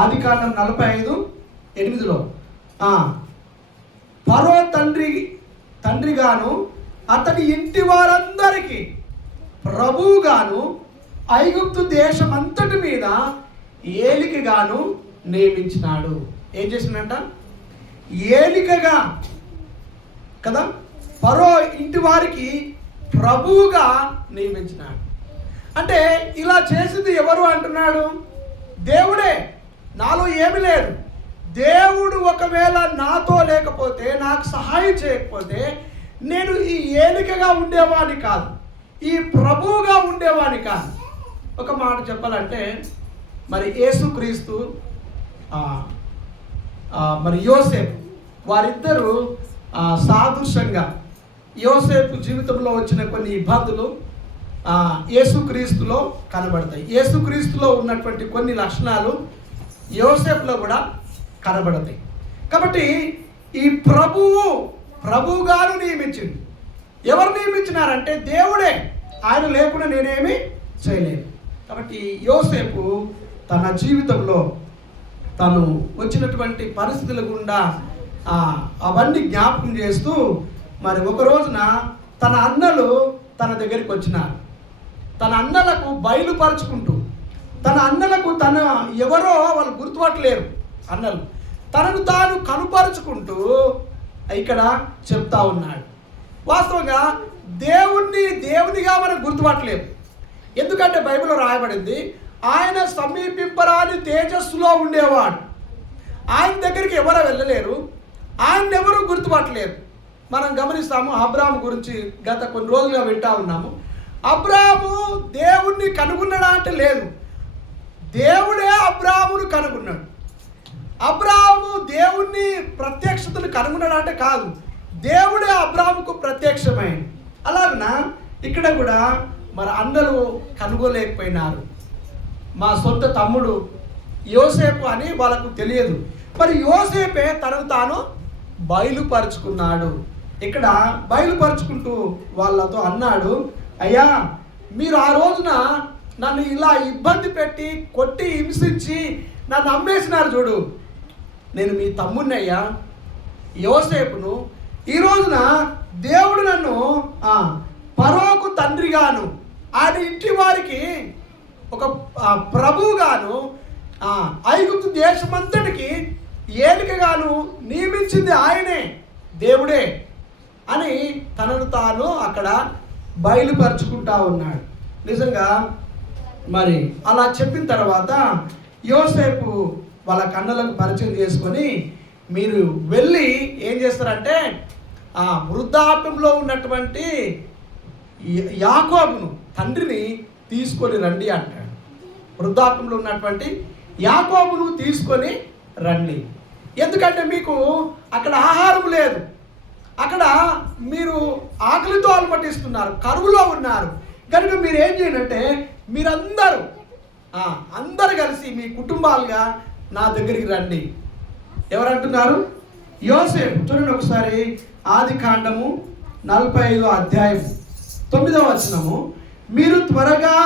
ఆదికాండం 45:8. ఫరో తండ్రిగాను అతని ఇంటి వారందరికీ ప్రభువుగాను ఐగుప్తు దేశం అంతటి మీద ఏలికగాను నియమించినాడు. ఏం చేసిందంట? ఏలికగా కదా, ఫరో ఇంటి వారికి ప్రభువుగా నియమించినాడు. అంటే ఇలా చేసింది ఎవరు అంటున్నాడు? దేవుడే. నాలో ఏమి లేదు. దేవుడు ఒకవేళ నాతో లేకపోతే, నాకు సహాయం చేయకపోతే నేను ఈ ఏలికగా ఉండేవాడిని కాదు, ఈ ప్రభువుగా ఉండేవాడిని కాదు. ఒక మాట చెప్పాలంటే, మరి యేసుక్రీస్తు మరి యోసేపు, వారిద్దరూ సాదృశ్యంగా యోసేపు జీవితంలో వచ్చిన కొన్ని ఇబ్బందులు యేసుక్రీస్తులో కనబడతాయి. యేసుక్రీస్తులో ఉన్నటువంటి కొన్ని లక్షణాలు యోసేపులో కూడా కనబడతాయి. కాబట్టి ఈ ప్రభువుగాను నియమించింది. ఎవరు నియమించినారంటే దేవుడే. ఆయన లేకుండా నేనేమి చేయలేను. కాబట్టి యోసేపు తన జీవితంలో తను వచ్చినటువంటి పరిస్థితుల గుండా అవన్నీ జ్ఞాపకం చేస్తూ మరి ఒక రోజున తన అన్నలు తన దగ్గరికి వచ్చినారు. తన అన్నలకు బయలుపరుచుకుంటూ, తన అన్నలకు తన ఎవరో వాళ్ళు గుర్తుపట్టలేరు అన్నలు, తనను తాను కనుపరుచుకుంటూ ఇక్కడ చెప్తా ఉన్నాడు. వాస్తవంగా దేవునిగా మనం గుర్తుపట్టలేము. ఎందుకంటే బైబిల్లో రాయబడింది, ఆయన సమీపింపరాని తేజస్సులో ఉండేవాడు. ఆయన దగ్గరికి ఎవరు వెళ్ళలేరు, ఆయన ఎవరు గుర్తుపట్టలేరు. మనం గమనిస్తాము. అబ్రాహాము గురించి గత కొన్ని రోజులుగా వింటా ఉన్నాము. అబ్రాహాము దేవుణ్ణి కనుగొన్నాడా అంటే లేదు, దేవుడే అబ్రాహామును కనుగొన్నాడు. అబ్రాహాము దేవుణ్ణి ప్రత్యక్షతను కనుగొన్నాడా అంటే కాదు, దేవుడే అబ్రాహాముకు ప్రత్యక్షమైంది. అలాగన ఇక్కడ కూడా మరి అన్నలు కనుగొలేకపోయినారు. మా సొంత తమ్ముడు యోసేపు అని వాళ్ళకు తెలియదు. మరి యోసేపే తనకు తాను బయలుపరుచుకున్నాడు. ఇక్కడ బయలుపరుచుకుంటూ వాళ్ళతో అన్నాడు, అయ్యా మీరు ఆ రోజున నన్ను ఇలా ఇబ్బంది పెట్టి కొట్టి హింసించి నన్ను అమ్మేసినారు చూడు, నేను మీ తమ్ముడిని అయ్యా యోసేపును. ఈ రోజున దేవుడు నన్ను ఫరోకు తండ్రిగాను, ఆయన ఇంటి వారికి ఒక ప్రభువుగాను, ఐగుప్తు దేశమంతటికి ఏలికగాను నియమించింది ఆయనే, దేవుడే అని తనను తాను అక్కడ బయలుపరుచుకుంటా ఉన్నాడు. నిజంగా మరి అలా చెప్పిన తర్వాత యోసేపు వాళ్ళ కన్నులకు పరిచయం చేసుకొని, మీరు వెళ్ళి ఏం చేస్తారంటే వృద్ధాప్యంలో ఉన్నటువంటి యాకోబును తండ్రిని తీసుకొని రండి అంటాడు. వృద్ధాప్యంలో ఉన్నటువంటి యాకోబును తీసుకొని రండి. ఎందుకంటే మీకు అక్కడ ఆహారం లేదు, అక్కడ మీరు ఆకలితో అలమటిస్తున్నారు, కరువులో ఉన్నారు. కనుక మీరు ఏం చేయాలంటే అందరూ కలిసి మీ కుటుంబాలుగా నా దగ్గరికి రండి. ఎవరంటున్నారు? యోసేపు. చూడండి ఒకసారి ఆదికాండము 45:9. మీరు త్వరగా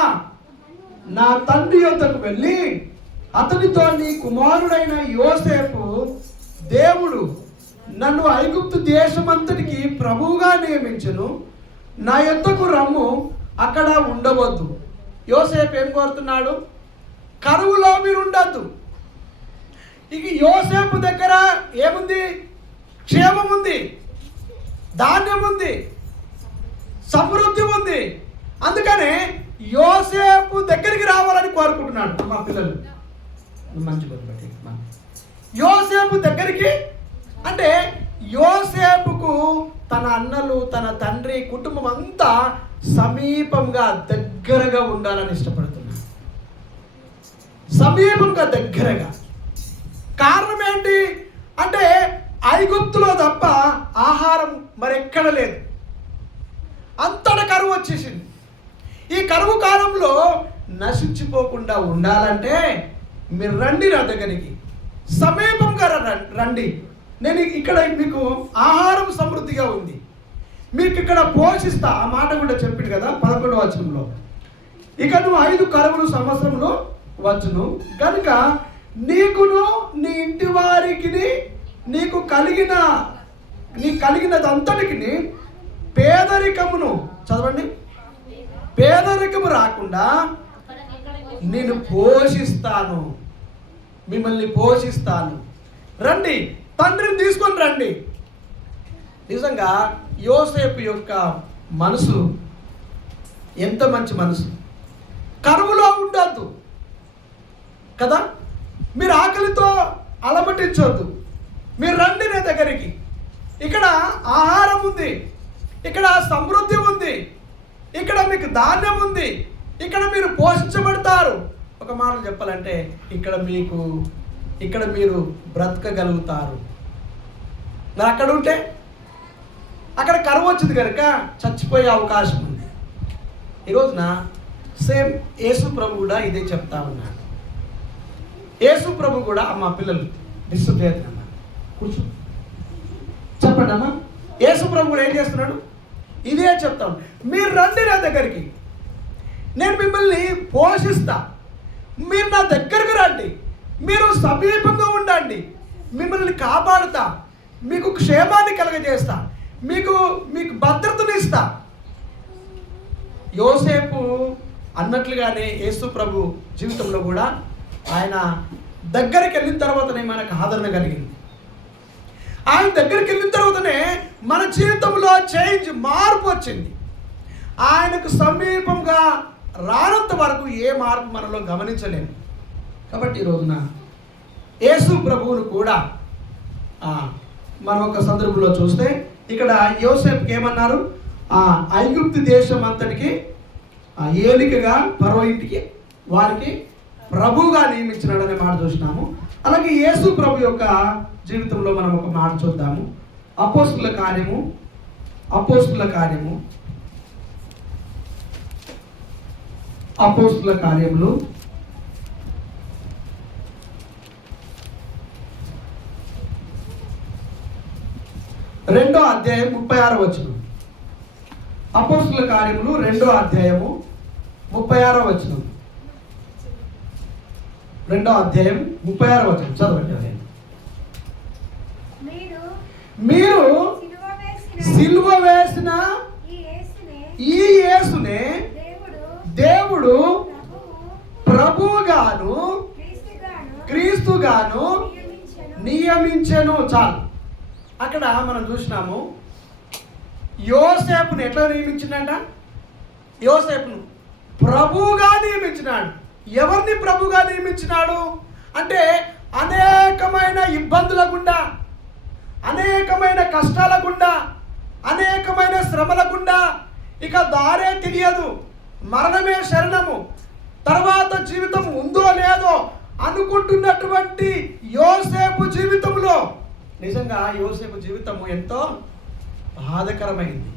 నా తండ్రి యొద్దకు వెళ్ళి అతనితో నీ కుమారుడైన యోసేపు దేవుడు నన్ను ఐగుప్తు దేశమంతటికి ప్రభువుగా నియమించును, నా యొద్దకు రమ్ము, అక్కడ ఉండవద్దు. యోసేపు ఏం కోరుతున్నాడు? కరువులో మీరు ఉండద్దు. ఇక యోసేపు దగ్గర ఏముంది? క్షేమం ఉంది, ధాన్యం ఉంది, సమృద్ధి ఉంది. అందుకనే యోసేపు దగ్గరికి రావాలని కోరుకుంటున్నాడు. మా పిల్లలు మంచి బట్టి యోసేపు దగ్గరికి అంటే యోసేపుకు తన అన్నలు, తన తండ్రి, కుటుంబం అంతా సమీపంగా దగ్గరగా ఉండాలని ఇష్టపడుతున్నాడు. సమీపంగా దగ్గరగా. కారణం ఏంటి అంటే ఐగుప్తులో తప్ప ఆహారం మరెక్కడ లేదు, అంతట కరువు వచ్చేసింది. ఈ కరువు కాలంలో నశించిపోకుండా ఉండాలంటే మీరు రండి నా దగ్గరికి, సమీపంగా రండి. నేను ఇక్కడ మీకు ఆహారం సమృద్ధిగా ఉంది, మీకు ఇక్కడ పోషిస్తా. ఆ మాట కూడా చెప్పింది కదా 11వ వచనంలో. ఇక నువ్వు 5 కరువులు సంవత్సరంలో వచ్చును, కనుక నీకును నీ ఇంటి వారికి నీకు కలిగినదంతటికి పేదరికమును, చదవండి, పేదరికము రాకుండా నేను పోషిస్తాను, మిమ్మల్ని పోషిస్తాను. రండి, తండ్రిని తీసుకొని రండి. నిజంగా యోసేపు యొక్క మనసు ఎంత మంచి మనసు. కరువులో ఉండొద్దు కదా, మీరు ఆకలితో అలమటించొద్దు, మీరు రండి నా దగ్గరికి. ఇక్కడ ఆహారం ఉంది, ఇక్కడ సమృద్ధి ఉంది, ఇక్కడ మీకు ధాన్యం ఉంది, ఇక్కడ మీరు పోషించబడతారు. ఒక మాట చెప్పాలంటే ఇక్కడ మీరు బ్రతకగలుగుతారు. మరి అక్కడ ఉంటే అక్కడ కరువు వచ్చింది కనుక చచ్చిపోయే అవకాశం ఉంది. ఈరోజున సేమ్ యేసు ప్రభు కూడా ఇదే చెప్తా ఉన్నాడు. యేసు ప్రభు కూడా, అమ్మ పిల్లలు డిస్టర్బ్ చేస్తున్నామ్మా, కూర్చో, చెప్పండి అమ్మా. యేసు ప్రభు కూడా ఏం చేస్తున్నాడు? ఇదే చెప్తాను, మీరు రండి నా దగ్గరికి, నేను మిమ్మల్ని పోషిస్తా, మీరు నా దగ్గరకు రండి, మీరు సమీపంగా ఉండండి, మిమ్మల్ని కాపాడుతా, మీకు క్షేమాన్ని కలగజేస్తా, మీకు భద్రతను ఇస్తా. యోసేపు అన్నట్లుగానే యేసు ప్రభు జీవితంలో కూడా ఆయన దగ్గరికి వెళ్ళిన తర్వాతనే మనకు ఆదరణ కలిగింది. ఆయన దగ్గరికి వెళ్ళిన తర్వాతనే మన జీవితంలో మార్పు వచ్చింది. ఆయనకు సమీపంగా రానంత వరకు ఏ మార్పు మనలో గమనించలేము. కాబట్టి ఈ రోజున యేసు ప్రభువును కూడా మనం ఒక సందర్భంలో చూస్తే ఇక్కడ యోసేపుకి ఏమన్నారు? ఐగుప్తు దేశం అంతటికి ఏలికగా ఫరో ఇంటికి వారికి ప్రభువుగా నియమించినాడనే మాట చూసినాము. అలాగే యేసు ప్రభు యొక్క జీవితంలో మనం ఒక మాట చూద్దాము. అపోస్తుల కార్యము 2వ అధ్యాయం 36వ వచనం. అపోస్తుల కార్యములు 2వ అధ్యాయము 36వ వచనం. 2వ అధ్యాయం 36వ వచనం చదవండి. మీరు సిలువ వేసిన ఈ యేసునే దేవుడు ప్రభువుగాను క్రీస్తుగాను నియమించెను. చాలు, అక్కడ మనం చూసినాము యోసేపును ఎట్లా నియమించిందంట? యోసేపును ప్రభువుగా నియమించినాడు. ఎవరిని ప్రభువుగా నియమించినాడు అంటే అనేకమైన ఇబ్బందుల గుండా, అనేకమైన కష్టాల గుండా, అనేకమైన శ్రమల గుండా, ఇక దారే తెలియదు, మరణమే శరణము, తర్వాత జీవితం ఉందో లేదో అనుకుంటున్నటువంటి యోసేపు జీవితంలో నిజంగా యోసేపు జీవితము ఎంతో బాధకరమైంది,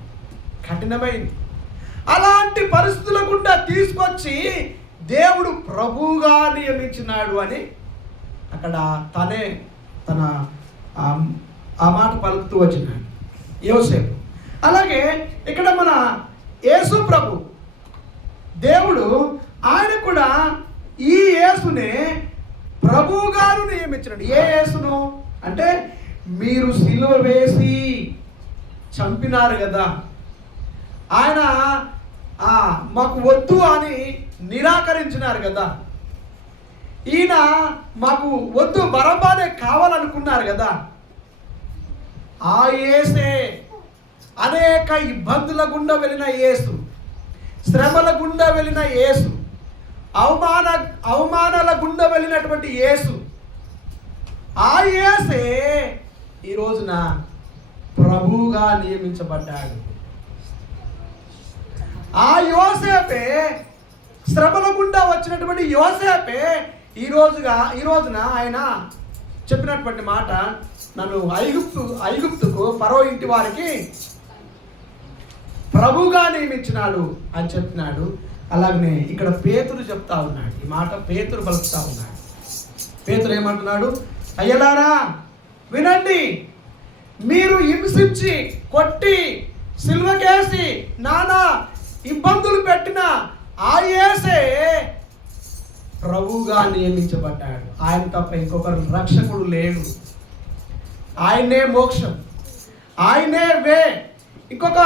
కఠినమైంది. అలాంటి పరిస్థితుల గుండా తీసుకొచ్చి దేవుడు ప్రభువుగా నియమించినాడు అని అక్కడ తన ఆ మాట పలుకుతూ వచ్చినాడు యోసేపు. అలాగే ఇక్కడ మన యేసు ప్రభు దేవుడు ఆయన కూడా ఈ యేసునే ప్రభువుగాను నియమించినాడు. ఏ యేసును అంటే మీరు సిలువ వేసి చంపినారు కదా, ఆయన మాకు వద్దు అని నిరాకరించినారు కదా, ఈయన మాకు వద్దు బరబ్బానే కావాలనుకున్నారు కదా, ఆ యేసే అనేక ఇబ్బందుల గుండా వెళ్ళిన యేసు, శ్రమల గుండా వెళ్ళిన యేసు, అవమానాల గుండా వెళ్ళినటువంటి యేసు, ఆ యేసే ఈ రోజున ప్రభువుగా నియమించబడ్డాడు. ఆ యోసేపే, శ్రమల గుండా వచ్చినటువంటి యోసేపే ఈ రోజున ఆయన చెప్పినటువంటి మాట, నన్ను ఐగుప్తుకు ఫరో ఇంటి వారికి ప్రభువుగా నియమించినాడు అని చెప్పినాడు. అలాగనే ఇక్కడ పేతురు చెప్తా ఉన్నాడు, ఈ మాట పేతురు పలుకుతా ఉన్నాడు. పేతురు ఏమంటున్నాడు? అయ్యలారా వినండి, మీరు హింసించి కొట్టి సిలువకేసి నానా ఇబ్బందులు పెట్టిన ఆ యేసే ప్రభువుగా నియమించబడ్డాడు. ఆయన తప్ప ఇంకొకరు రక్షకుడు లేడు. ఆయనే మోక్షం, ఆయనే వే, ఇంకొక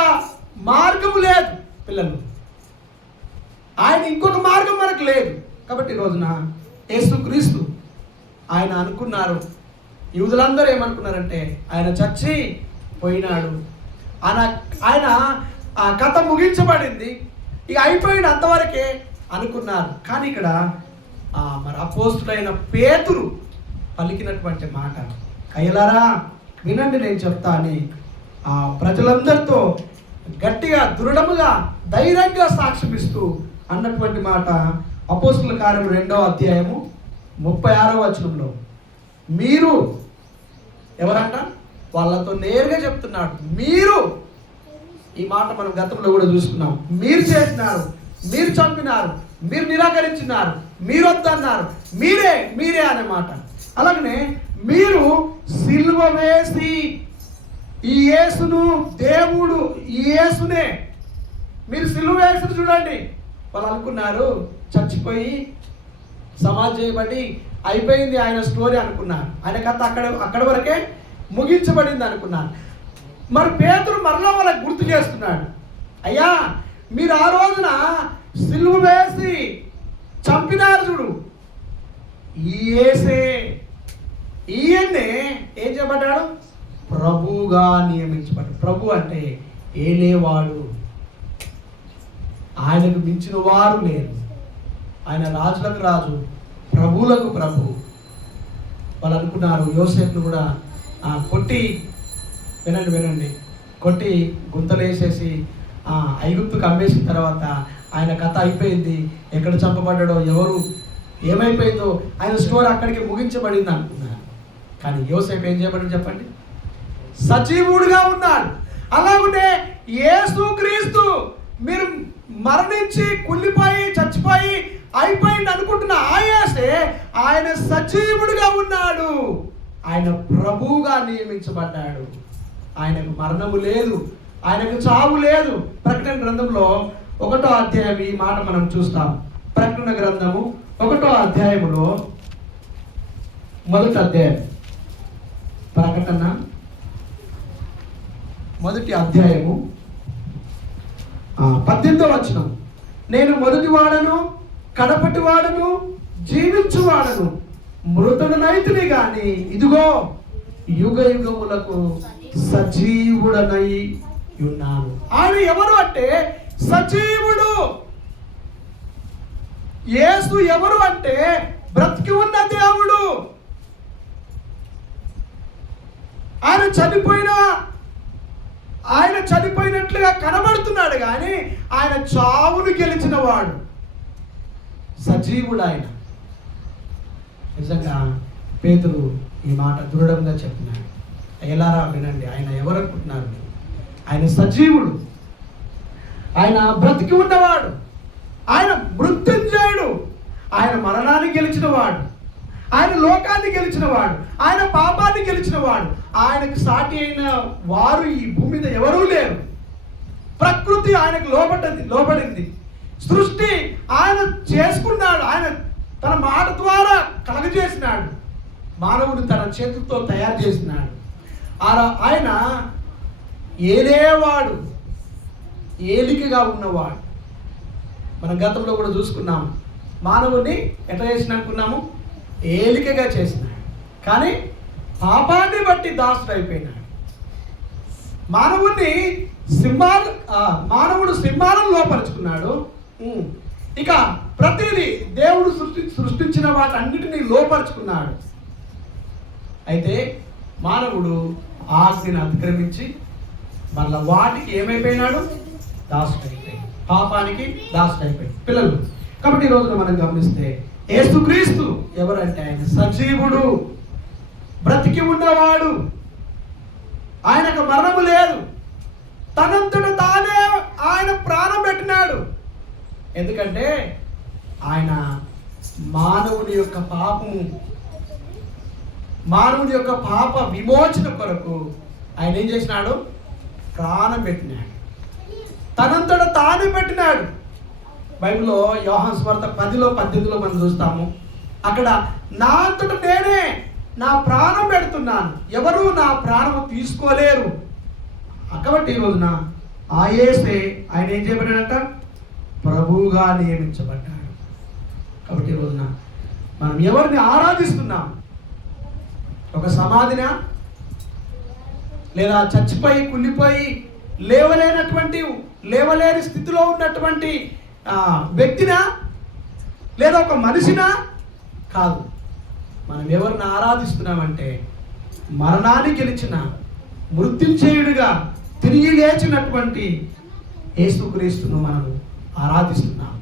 మార్గము లేదు పిల్లలు. ఆయన ఇంకొక మార్గం మనకు లేదు. కాబట్టి ఈ రోజున యేసుక్రీస్తు ఆయన అనుకున్నారు, యూదులందరూ ఏమనుకున్నారంటే ఆయన చచ్చి పోయినాడు, ఆయన ఆ కథ ముగించబడింది, ఇక అయిపోయింది అంతవరకే అనుకున్నారు. కానీ ఇక్కడ మరి అపోస్తుడైన పేతురు పలికినటువంటి మాట, అయ్యలారా వినండి నేను చెప్తా అని ప్రజలందరితో గట్టిగా దృఢముగా ధైర్యంగా సాక్ష్యమిస్తూ అన్నటువంటి మాట అపోస్తుల కార్యం 2వ అధ్యాయము 36వ వచనంలో. మీరు ఎవరంట? వాళ్ళతో నేరుగా చెప్తున్నాడు, మీరు. ఈ మాట మనం గతంలో కూడా చూసుకున్నాం. మీరు చేసినారు, మీరు చంపినారు, మీరు నిరాకరించినారు, మీరు వద్దన్నారు, మీరే అనే మాట. అలాగనే మీరు సిలువ వేసి ఈ యేసును, దేవుడు ఈ యేసునే మీరు సిలువ వేసి చూడండి. వాళ్ళు అనుకున్నారు చచ్చిపోయి సమాధి చేయబడి అయిపోయింది ఆయన స్టోరీ అనుకున్నారు. ఆయన కథ అక్కడ వరకే ముగించబడింది అనుకున్నాను. మరి పేతురు మరలా వాళ్ళకి గుర్తు చేస్తున్నాడు, అయ్యా మీరు ఆ రోజున సిలువ వేసి చంపినారు చూడు, ఈయన్నే ఏం చేయబడ్డాడు? ప్రభువుగా నియమించబడ్డాడు. ప్రభు అంటే ఏలేవాడు, ఆయనకు మించిన వారు లేరు. ఆయన రాజులకు రాజు, ప్రభువులకు ప్రభు. వాళ్ళు అనుకున్నారు యోసేపును కూడా కొట్టి, వినండి, కొట్టి గుంతలేసేసి ఐగుప్తుకు అమ్మేసిన తర్వాత ఆయన కథ అయిపోయింది, ఎక్కడ చంపబడ్డాడో, ఎవరు ఏమైపోయిందో ఆయన స్టోరీ అక్కడికి ముగించబడింది అనుకున్నారు. కానీ యోసేపు ఏం చేయబడింది చెప్పండి? సజీవుడుగా ఉన్నాడు. అలాగనే యేసుక్రీస్తు మీరు మరణించి కుళ్ళిపోయి చచ్చిపోయి అయిపోయింది అనుకుంటున్న ఆయాసే ఆయన సజీవుడుగా ఉన్నాడు. ఆయన ప్రభువుగా నియమించబడ్డాడు. ఆయనకు మరణము లేదు, ఆయనకు చావు లేదు. ప్రకటన గ్రంథంలో 1వ అధ్యాయం ఈ మాట మనం చూస్తాం. ప్రకటన గ్రంథము 1వ అధ్యాయములో 1వ అధ్యాయం, ప్రకటన 1వ అధ్యాయము 18వ వచనం. నేను మొదటి వాడను, కడపటి వాడను, జీవించువాడను, మృతుడనైతిని గాని ఇదిగో యుగ యుగములకు సజీవుడనై ఉన్నాను. ఆయన ఎవరు అంటే సజీవుడు. యేసు ఎవరు అంటే బ్రతికి ఉన్న దేవుడు. ఆయన చనిపోయినట్లుగా కనబడుతున్నాడు కానీ ఆయన చావును గెలిచిన వాడు, సజీవుడు. ఆయన నిజంగా పేతురు ఈ మాట దృఢంగా చెప్పినాడు. ఎలారా వినండి, ఆయన ఎవరు అనుకుంటున్నారు? ఆయన సజీవుడు, ఆయన బ్రతికి ఉన్నవాడు, ఆయన మృత్యుంజయుడు, ఆయన మరణాన్ని గెలిచిన వాడు, ఆయన లోకాన్ని గెలిచిన వాడు, ఆయన పాపాన్ని గెలిచిన వాడు. ఆయనకు సాటి అయిన వారు ఈ భూమి మీద ఎవరూ లేరు. ప్రకృతి ఆయనకు లోబడింది. సృష్టి ఆయన చేసుకున్నాడు. ఆయన తన మాట ద్వారా కలగజేసినాడు. మానవుడు తన చేతులతో తయారు చేసినాడు. ఆయన ఏలేవాడు, ఏలికగా ఉన్నవాడు. మనం గతంలో కూడా చూసుకున్నాము. మానవుడిని ఎట్లా చేసిన అనుకున్నాము? ఏలికగా చేసినాడు. కానీ పాపాన్ని బట్టి దాసుడు అయిపోయినాడు. మానవుడు సింహాలను లోపరుచుకున్నాడు. ఇక ప్రతిదీ దేవుడు సృష్టించిన వాటన్నిటినీ లోపరుచుకున్నాడు. అయితే మానవుడు ఆజ్ఞను అతిక్రమించి మళ్ళీ వాటికి ఏమైపోయినాడు? దాసుడు అయిపోయి, పాపానికి దాసుడు అయిపోయి పిల్లలు. కాబట్టి ఈ రోజున మనం గమనిస్తే యేసుక్రీస్తు ఎవరంటే ఆయన సజీవుడు, బ్రతికి ఉన్నవాడు, ఆయనకు మరణము లేదు. తనంతట తానే ఆయన ప్రాణం పెట్టినాడు. ఎందుకంటే ఆయన మానవుని యొక్క పాప విమోచన కొరకు ఆయన ఏం చేసినాడు? ప్రాణం పెట్టినాడు. తనంతట తానే పెట్టినాడు. బైబిల్లో యోహాను సువార్త 10:18 మనం చూస్తాము. అక్కడ నా అంతట నేనే నా ప్రాణం పెడుతున్నాను, ఎవరు నా ప్రాణము తీసుకోలేరు. కాబట్టి ఈ రోజున ఆ యేసే ఆయన ఏం చేయబడ్డాడంట? ప్రభువుగా నియమించబడ్డాడు. కాబట్టి ఈ రోజున మనం ఎవరిని ఆరాధిస్తున్నాం? ఒక సమాధినా, లేదా చచ్చిపోయి కుళ్ళిపోయి లేవలేని స్థితిలో ఉన్నటువంటి వ్యక్తినా, లేదా ఒక మనిషినా? కాదు. మనం ఎవరిని ఆరాధిస్తున్నామంటే మరణాన్ని గెలిచిన, మృత్యుంజయుడిగా తిరిగి లేచినటువంటి యేసుక్రీస్తును మనం ఆరాధిస్తున్నాం.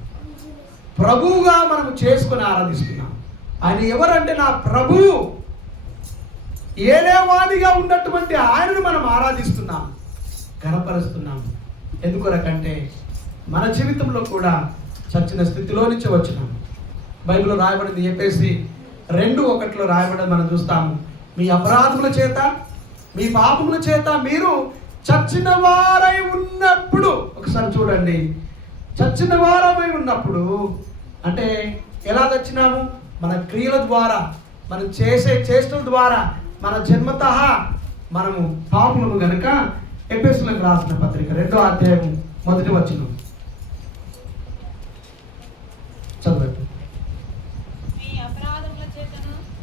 ప్రభువుగా మనం చేసుకొని ఆరాధిస్తున్నాం. ఆయన ఎవరంటే నా ప్రభువు, ఏలేవాదిగా ఉన్నటువంటి ఆయనను మనం ఆరాధిస్తున్నాం, ఘనపరుస్తున్నాం. ఎందుకొరకంటే మన జీవితంలో కూడా చచ్చిన స్థితిలో నుంచి వచ్చినాం. బైబిల్లో రాయబడింది ఎఫెసీ 2:1 రాయబడింది మనం చూస్తాము. మీ అపరాధముల చేత, మీ పాపముల చేత మీరు చచ్చిన వారై ఉన్నప్పుడు, ఒకసారి చూడండి, చచ్చిన వారమై ఉన్నప్పుడు అంటే ఎలా చచ్చినాము? మన క్రియల ద్వారా, మనం చేసే చేష్టల ద్వారా, మన జన్మతః మనము పాపులము గనుక. ఎఫెసీయులకు రాసిన పత్రిక 2వ అధ్యాయం 1వ వచనం చదవండి.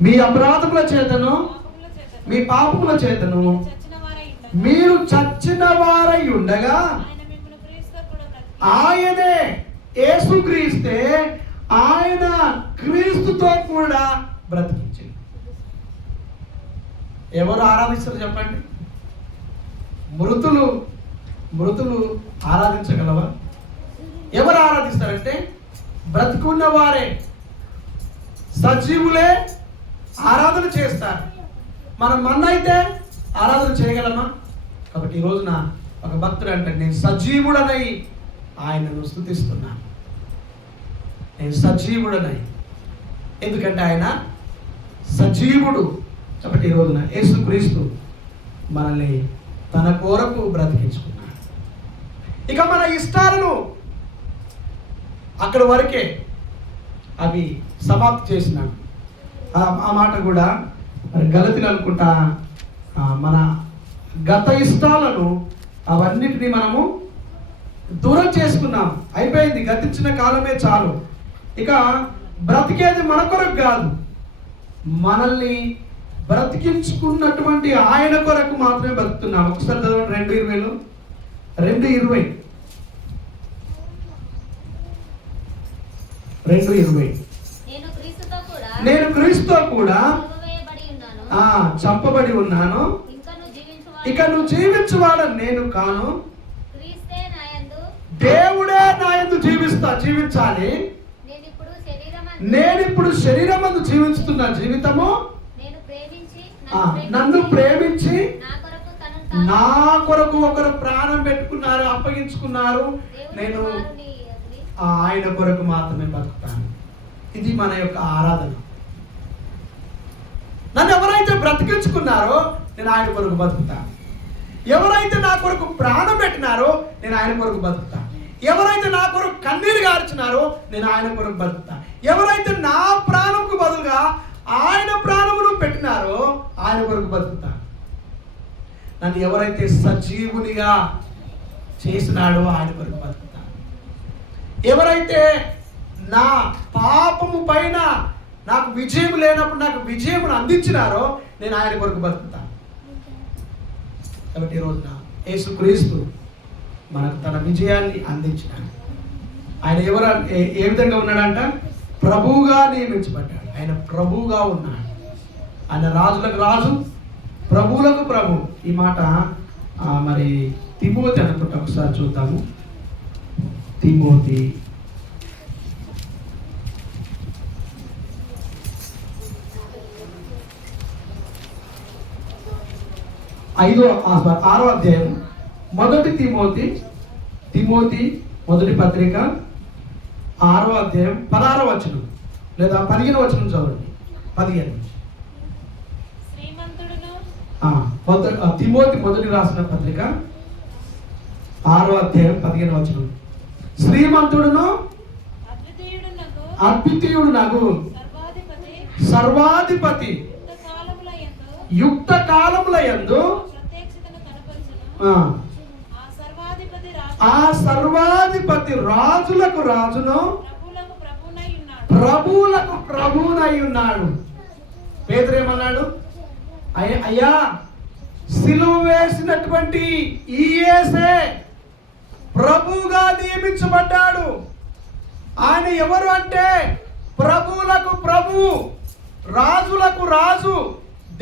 మీ అపరాధముల చేతను, మీ పాపముల చేతను మీరు చచ్చిన వారై ఉండగా ఆయనే, యేసుక్రీస్తే ఆయన క్రీస్తుతో కూడా బ్రతికించింది. ఎవరు ఆరాధిస్తారు చెప్పండి? మృతులు ఆరాధించగలవా? ఎవరు ఆరాధిస్తారంటే బ్రతికున్న వారే, సజీవులే ఆరాధన చేస్తారు. మనం మన్నైతే ఆరాధన చేయగలమా? కాబట్టి ఈ రోజున ఒక భక్తుడు అంటే నేను సజీవుడనై ఆయనను స్తుతిస్తున్నాను. నేను సజీవుడనై, ఎందుకంటే ఆయన సజీవుడు. కాబట్టి ఈ రోజున యేసుక్రీస్తు మనల్ని తన కొరకు బ్రతికించుకున్నాడు. ఇక మన ఇష్టాలను అక్కడ వరకే అవి సమాప్తి చేసినాడు. ఆ మాట కూడా గలతీలు అనుకుంటా, మన గత ఇష్టాలను అవన్నిటినీ మనము దూరం చేసుకున్నాం. అయిపోయింది, గతించిన కాలమే చాలు. ఇక బ్రతికేది మన కొరకు కాదు, మనల్ని బ్రతికించుకున్నటువంటి ఆయన కొరకు మాత్రమే బ్రతుకుతున్నాం. ఒకసారి చదవండి 2:20 2:20 నేను క్రీస్తుతో కూడా చంపబడి ఉన్నాను, ఇక నువ్వు జీవించువాడని నేను కాను, దేవుడే నా యందు జీవించాలి. నేను ఇప్పుడు శరీరమందు జీవిస్తున్న జీవితము నన్ను ప్రేమించి నా కొరకు ఒకరు ప్రాణం పెట్టుకున్నారు, అప్పగించుకున్నారు. నేను ఆయన కొరకు మాత్రమే బతుకుతాను. ఇది మన యొక్క ఆరాధన. నన్ను ఎవరైతే బ్రతికించుకున్నారో నేను ఆయన కొరకు బతుకుతాను. ఎవరైతే నా కొరకు ప్రాణం పెట్టినారో నేను ఆయన కొరకు బతుకుతాను. ఎవరైతే నా కొరకు కన్నీరు గార్చినారో నేను ఆయన కొరకు బతుకుతాను. ఎవరైతే నా ప్రాణంకు బదులుగా ఆయన ప్రాణమును పెట్టినారో ఆయన కొరకు బతుకుతాను. నన్ను ఎవరైతే సజీవునిగా చేసినాడో ఆయన కొరకు బతుకుతాను. ఎవరైతే నా పాపము పైన నాకు విజయం లేనప్పుడు నాకు విజయమును అందించినారో నేను ఆయన కొరకు బతుకుతాను. కాబట్టి ఈ రోజున యేసుక్రీస్తు మనకు తన విజయాన్ని అందించినాడు. ఆయన ఏ విధంగా ఉన్నాడంట? ప్రభువుగా నియమించబడ్డాడు. ఆయన ప్రభువుగా ఉన్నాడు. ఆయన రాజులకు రాజు, ప్రభువులకు ప్రభు. ఈ మాట మరి తిమోతి అనుకుంటా, ఒకసారి చూద్దాము. తిమోతి 6వ అధ్యాయం 1 తిమోతి మొదటి పత్రిక 6వ అధ్యాయం 16వ వచనం లేదా 15వ వచనం చదవండి. 15 తిమోతి మొదటి రాసిన పత్రిక 6వ అధ్యాయం 15వ వచనం. శ్రీమంతుడును అద్వితీయుడు నాకు సర్వాధిపతి యుక్త కాలముల యందు ఆ సర్వాధిపతి రాజులకు రాజును ప్రభువులకు ప్రభువునై ఉన్నాడు. పేతురు ఏమన్నాడు? అయ్యా సిలువ వేసినటువంటి ఈ యేసే ప్రభువుగా నియమించబడ్డాడు. ఆయన ఎవరు అంటే ప్రభువులకు ప్రభు, రాజులకు రాజు,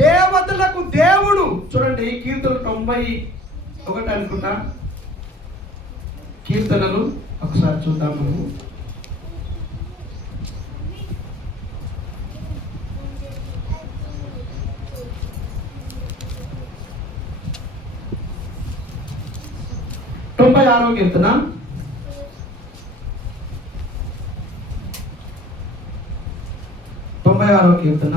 దేవతలకు దేవుడు. చూడండి కీర్తనలు 91 అనుకుంటా, కీర్తనలు ఒకసారి చూద్దాం మనము. కీర్తన 96వ కీర్తన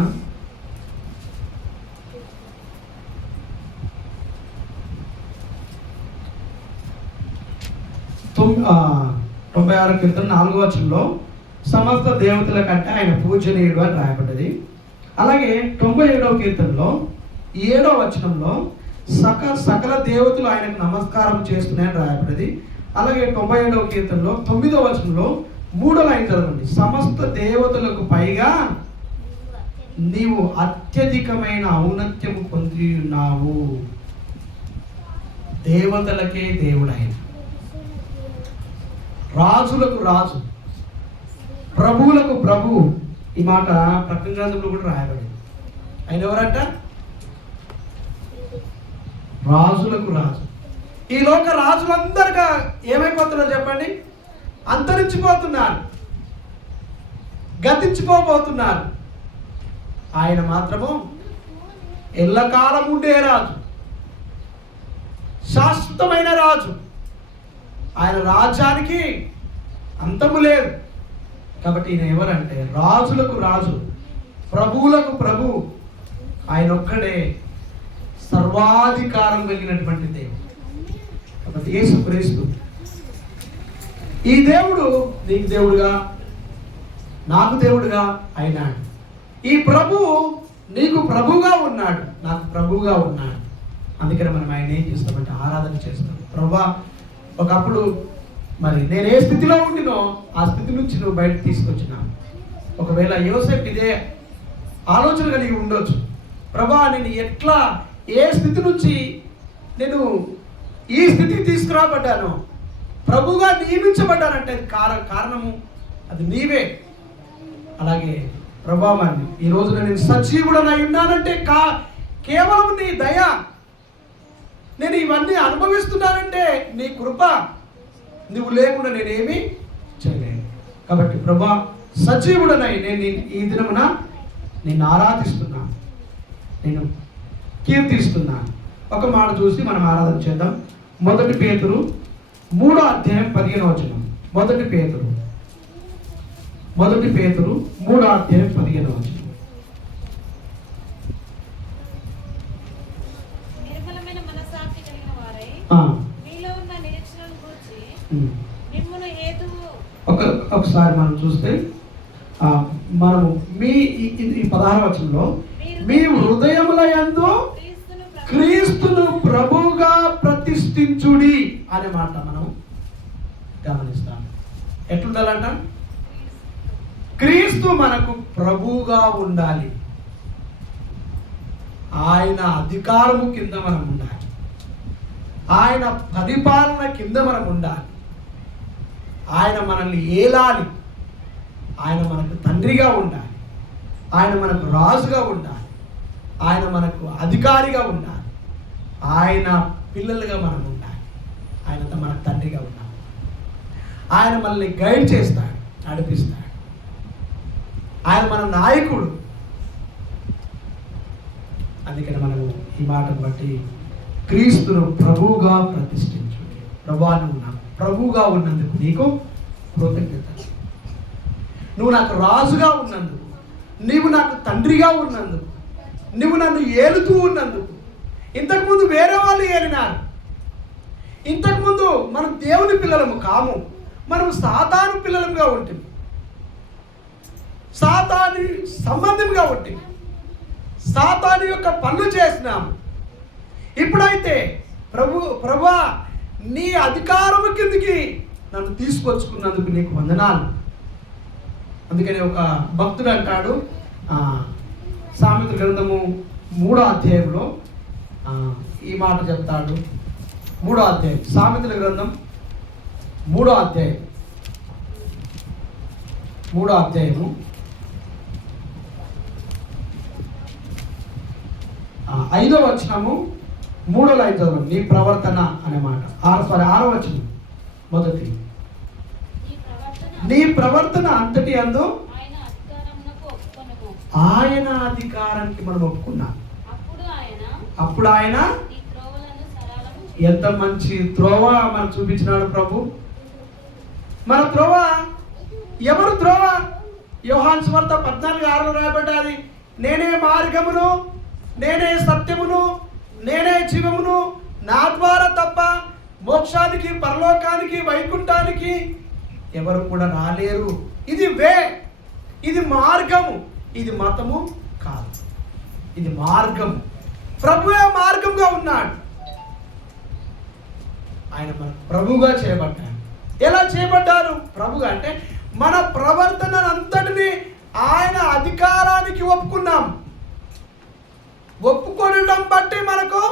96వ కీర్తన 4వ వచనంలో సమస్త దేవతల కంటే ఆయన పూజనీయుడు అని రాయబడ్డది. అలాగే 97వ కీర్తనలో 7వ వచనంలో సకల దేవతలు ఆయనకు నమస్కారం చేస్తున్నాయని రాయబడింది. అలాగే 97వ కీర్తనలో 9వ వచనంలో 3వ లైన్ చదవండి. సమస్త దేవతలకు పైగా నీవు అత్యధికమైన ఔన్నత్యము పొంది ఉన్నావు. దేవతలకే దేవుడు ఆయన, రాజులకు రాజు, ప్రభువులకు ప్రభువు. ఈ మాట ప్రకటన గ్రంథంలో కూడా రాయబడింది. ఆయన ఎవరంట? రాజులకు రాజు. ఈ లోక రాజులందరిగా ఏమైపోతున్నారు చెప్పండి? అంతరించిపోతున్నారు, గతించిపోబోతున్నారు. ఆయన మాత్రము ఎల్లకాలం ఉండే రాజు, శాశ్వతమైన రాజు. ఆయన రాజ్యానికి అంతము లేదు. కాబట్టి ఈయన ఎవరంటే రాజులకు రాజు, ప్రభువులకు ప్రభువు. ఆయన ఒక్కడే సర్వాధికారం కలిగినటువంటి దేవుడు. కాబట్టి యేసుక్రీస్తు ఈ దేవుడు నీకు దేవుడుగా, నాకు దేవుడుగా అయినాడు. ఈ ప్రభువు నీకు ప్రభువుగా ఉన్నాడు, నాకు ప్రభువుగా ఉన్నాడు. అందుకని మనం ఆయన ఏం చేస్తామంటే ఆరాధన చేస్తాం. ప్రభువా, ఒకప్పుడు మరి నేను ఏ స్థితిలో ఉండినో ఆ స్థితి నుంచి నువ్వు బయటకు తీసుకొచ్చినావు. ఒకవేళ యోసేపు ఇదే ఆలోచన కలిగి ఉండొచ్చు. ప్రభువా, నేను ఎట్లా ఏ స్థితి నుంచి నేను ఈ స్థితికి తీసుకురాబడ్డాను, ప్రభువుగా నియమించబడ్డానంటే కారణము అది నీవే. అలాగే ప్రభువా, మరి ఈ రోజున నేను సజీవుడనై ఉన్నానంటే కేవలం నీ దయ. నేను ఇవన్నీ అనుభవిస్తున్నానంటే నీ కృప. నువ్వు లేకుండా నేనేమి చేయలేను. కాబట్టి ప్రభువా, సజీవుడనై నేను ఈ దినమున నిన్ను ఆరాధిస్తున్నాను, నేను కీర్తిస్తున్నాను. ఒక మాట చూసి మనం ఆరాధన చేద్దాం. 1 పేతురు 3వ అధ్యాయం 15వ వచనం. 1 పేతురు 3వ అధ్యాయం 15వ వచనం. ఒకసారి మనం చూస్తే మనము మీ 16వ వచనంలో మీ హృదయముల యందు క్రీస్తును ప్రభువుగా ప్రతిష్ఠించుడి అనే మాట మనం గమనిస్తాం. ఎట్లుండాలంట? క్రీస్తు మనకు ప్రభువుగా ఉండాలి. ఆయన అధికారము కింద మనం ఉండాలి, ఆయన పరిపాలన కింద మనం ఉండాలి. ఆయన మనల్ని ఏలాలి, ఆయన మనకు తండ్రిగా ఉండాలి, ఆయన మనకు రాజుగా ఉండాలి, ఆయన మనకు అధికారిగా ఉండాలి, ఆయన పిల్లలుగా మనం ఉండాలి, ఆయనతో మనకు తండ్రిగా ఉండాలి. ఆయన మనల్ని గైడ్ చేస్తాడు, నడిపిస్తాడు. ఆయన మన నాయకుడు. అందుకని మనము ఈ మాటను బట్టి క్రీస్తును ప్రభువుగా ప్రతిష్ఠించు. ప్రభువాను ఉన్నాం, ప్రభువుగా ఉన్నందుకు నీకు కృతజ్ఞత. నువ్వు నాకు రాజుగా ఉన్నందుకు, నీవు నాకు తండ్రిగా ఉన్నందుకు, నువ్వు నన్ను ఏలుతూ ఉన్నందుకు. ఇంతకుముందు వేరే వాళ్ళు ఏలినారు. ఇంతకుముందు మనం దేవుని పిల్లలము కాము, మనం సాతాను పిల్లలుగా ఉంటుంది. సాతాను సంబంధంగా ఉంటుంది, సాతాను యొక్క పనులు చేసినాము. ఇప్పుడైతే ప్రభువా నీ అధికారము కిందికి నన్ను తీసుకొచ్చుకున్నందుకు నీకు వందనాలు. అందుకని ఒక భక్తుడు అంటాడు, సామెతల గ్రంథము 3వ అధ్యాయంలో ఈ మాట చెప్తాడు. 3వ అధ్యాయం, సామెతల గ్రంథం 3వ అధ్యాయం, 3వ అధ్యాయము 5వ వచనము 3వ లైన్ చదవండి. నీ ప్రవర్తన అనే మాట 6వ వచనం మొదటి, నీ ప్రవర్తన అంతటి అందు ఆయన అధికారానికి మనం ఒప్పుకున్నాం. అప్పుడు ఆయన ఎంత మంచి త్రోవ మనకు చూపించినాడు ప్రభు. మన త్రోవ ఎవరు త్రోవ? యోహాను సువార్త 14:6 రాయబడ్డది, నేనే మార్గమును, నేనే సత్యమును, నేనే జీవమును, నా ద్వారా తప్ప మోక్షానికి, పరలోకానికి, వైకుంఠానికి ఎవరు కూడా రాలేరు. ఇది వే, ఇది మార్గము, ఇది మతము కాదు, ఇది మార్గము. ప్రభువే మార్గంగా ఉన్నాడు. ఆయన మన ప్రభువుగా చేయబడ్డాడు. ఎలా చేయబడ్డారు ప్రభుగా? అంటే మన ప్రవర్తన అంతటిని ఆయన అధికారానికి ఒప్పుకున్నాం. ఒప్పుకొనడం బట్టి మనకు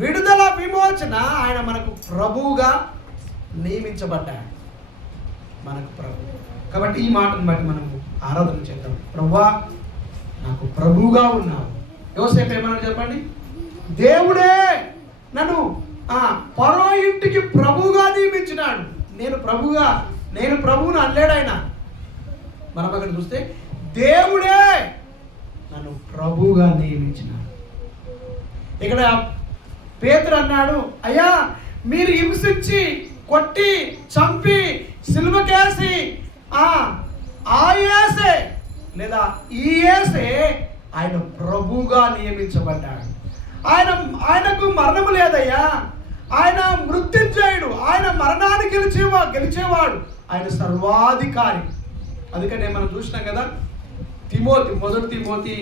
విడుదల, విమోచన. ఆయన మనకు ప్రభువుగా నియమించబడ్డాడు, మనకు ప్రభు. కాబట్టి ఈ మాటను బట్టి మనము ఆరాధన చేద్దాం. ప్రభువా నాకు ప్రభువుగా ఉన్నావు. యోసేపు ఏమన్నా చెప్పండి, దేవుడే నన్ను పరో ఇంటికి ప్రభువుగా నియమించినాడు. నేను ప్రభువును అనలేడు ఆయన. మనం అక్కడ చూస్తే దేవుడే నన్ను ప్రభువుగా నియమించినాడు. ఇక్కడ పేతురు అన్నాడు, అయ్యా మీరు హింసించి, కొట్టి, చంపి, సిలువకేసి ఆ యేసే లేదా ఈ యేసే ఆయన ప్రభువుగా నియమించబడ్డాడు. ఆయనకు మరణము లేదయ్యా, ఆయన మృత్యుంజయుడు, ఆయన మరణాన్ని గెలిచేవాడు, ఆయన సర్వాధికారి. అందుకనే మనం చూసినాం కదా, మొదటి తిమోతి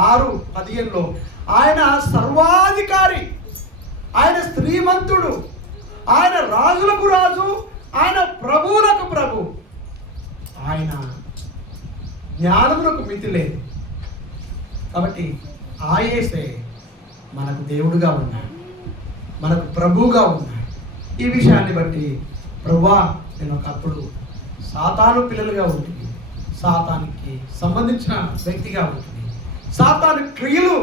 6:15లో ఆయన సర్వాధికారి, ఆయన శ్రీమంతుడు, ఆయన రాజులకు రాజు, ఆయన ప్రభువులకు ప్రభు, ఆయన జ్ఞానములకు మితి లేదు. కాబట్టి ఆ యేసే మనకు దేవుడుగా ఉన్నాడు, మనకు ప్రభువుగా ఉన్నాడు. ఈ విషయాన్ని బట్టి ప్రభువా నేను ఒకప్పుడు సాతాను పిల్లలుగా ఉంటుంది, సాతానికి సంబంధించిన వ్యక్తిగా ఉంటుంది, సాతాను క్రియలు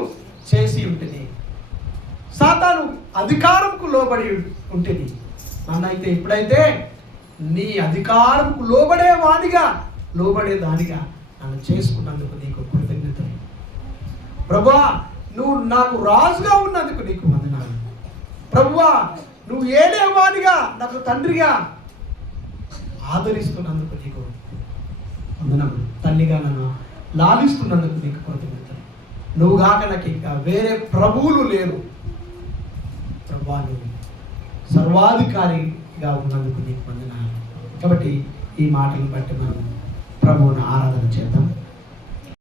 చేసి ఉంటుంది, సాతాను అధికారంకు లోబడి ఉంటుంది. నన్నైతే ఇప్పుడైతే నీ అధికారంకు లోబడేదానిగా నన్ను చేసుకున్నందుకు నీకు కృతజ్ఞతలు. ప్రభువా నువ్వు నాకు రాజుగా ఉన్నందుకు నీకు వందనాలు. ప్రభువా నువ్వు ఏలేవానిగా నాకు తండ్రిగా ఆదరిస్తున్నందుకు నీకు వందనములు. తల్లిగా నన్ను లాలిస్తున్నందుకు నీకు కృతజ్ఞతలు. నువ్వు కాక నాకు ఇంకా వేరే ప్రభువులు లేరు. ప్రభువా నువ్వు సర్వాధికారిగా ఉన్నందుకు నీకు వందనాలు. కాబట్టి ఈ మాటలను బట్టి మనం ప్రభువును ఆరాధన చేద్దాం.